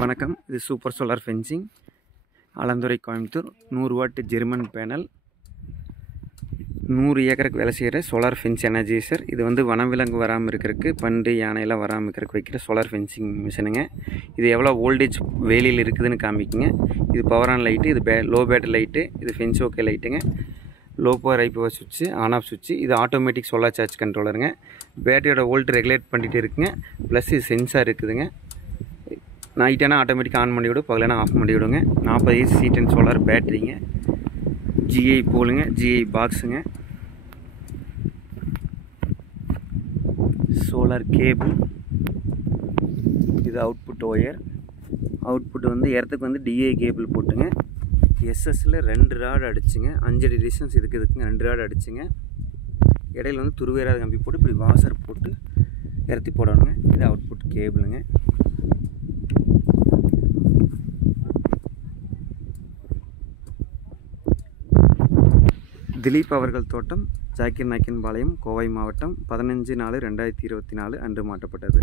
வணக்கம். இது super solar fencing, Alanthurai, Coimbatore. 100 watt German panel, 100 ஏக்கருக்கு வேலை செய்கிற சோலார் ஃபென்ஸ் எனர்ஜைசர். இது வந்து வனவிலங்கு வராமல் இருக்கிறதுக்கு, பன்றி யானையெல்லாம் வராமல் இருக்கிறதுக்கு வைக்கிற சோலார் ஃபென்சிங் மிஷினுங்க. இது எவ்வளோ வோல்டேஜ் வேலியில் இருக்குதுன்னு காமிக்குங்க. இது பவர் ஆன் லைட்டு, இது லோ பேட்டரி லைட்டு, இது fence okay லைட்டுங்க. Low power high power சுவிட்சு, ஆன் ஆஃப் சுவிட்சு. இது automatic solar charge கண்ட்ரோலருங்க. பேட்டரியோட volt regulate பண்ணிகிட்டே இருக்குங்க. ப்ளஸ் இது சென்சார் இருக்குதுங்க. நைட்டானா ஆட்டோமேட்டிக்காக ஆன் பண்ணி விடும், பகலானா ஆஃப் பண்ணி விடுங்க. 40 AC சோலார் பேட்டரிங்க. GI போலுங்க, GI பாக்ஸுங்க. Solar cable. இது அவுட்புட் ஒயர். அவுட்புட் வந்து இடத்துக்கு வந்து DI கேபிள் போட்டுங்க. SSல 2 ராட் அடிச்சுங்க. 5 அடி டிஸ்டன்ஸ் இருக்குங்க. 2 ராட் அடிச்சுங்க. இடையில வந்து துருவேறாத கம்பி போட்டு இப்படி வாசர் போட்டு இறத்தி போடணுங்க. இது அவுட்புட் கேபிளுங்க. திலீப் அவர்கள் தோட்டம், ஜாக்கீர் நாயக்கன் பாளையம், கோவை மாவட்டம். 15/4/2024 அன்று மாட்டப்பட்டது.